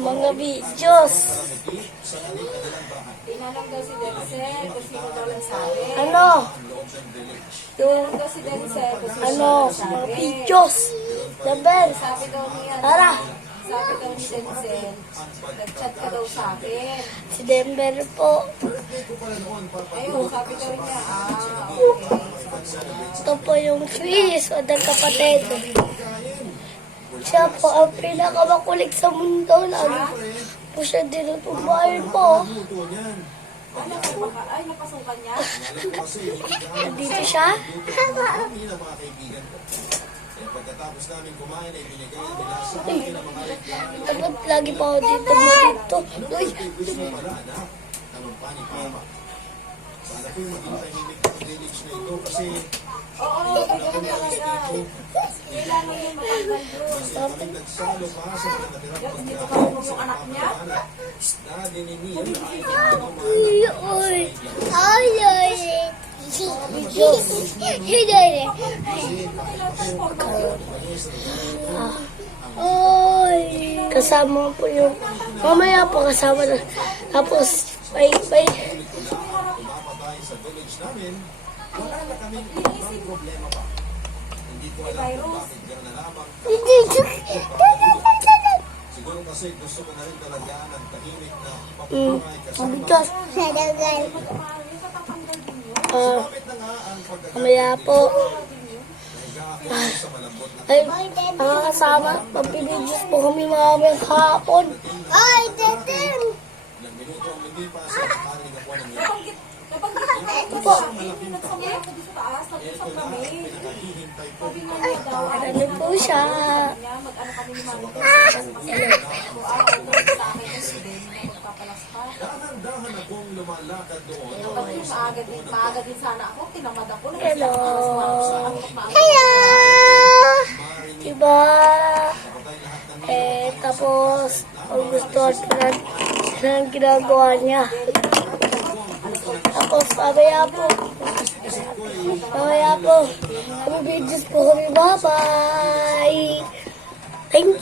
Mga videos. Tinanong daw si Denzel kung sino daw nagsabi. Ano? Yung, Tinanong daw si Denzel kung sino ano, daw mga nagsabi. videos. Dabel. Sabi daw niya, Tara. sabi daw ni Denzel, nag-chat ka daw sa akin. Si Denver po. Ayun, sabi daw niya, okay. Ito po yung Chris, o kapatid. Siya po ang pinakamakulit sa mundo. Lalo po siya din ang tumahal po. Ay, napasukan niya? Nandito siya. Pagkatapos namin kumain ay binigay at binasa namin ang mga reklamo. Dapat lagi pa ako dito mo dito. Uy, Gusto mo pala anak, naman ni Papa. Sana ko'y maging tahimik ang village na ito kasi Oo, ganun talaga. Kailangan yung matanggal yun. maraming nagsalo pa sa mga natirang Hindi ko pagkain marunong yung anak niya. na dininiyan ay uy, uy. Ay, ay. Ay, kasama po yung mamaya po kasama na tapos bye. tumapatay sa village namin. Wala na kaming ibang problema pa. Hindi ko alam kung bakit gano'n na lamang. Siguro kasi gusto ko na rin talaga ng tahimik na pagpapangay kasama. Bigas. Bakit na nga ang pagkakataon Mamaya po. sa malambot na Ay, mga kasama, magpinidjus po kami maraming hapon. Ay, tetem! ilang minuto ang lumipas sa nakarinig ako ng ilang. Nabanggit ko sa akin, nagsama ako dito sa taas, nag-usap kami. Pinakahihintay ko. Sabi nga niya daw, Ano po siya? niya, mag-ano kami ni Mami kasi masaya ako. Umalis sa akin kasi din, magpapalas pa. Dahan-dahan akong lumalakad doon. Kapag maaga din sana ako, tinamad ako. Hello. Hello! Diba? Tapos, ang gusto ng ginagawa niya. Tapos, mamaya po. Kami videos po kami. Bye-bye! Thank you!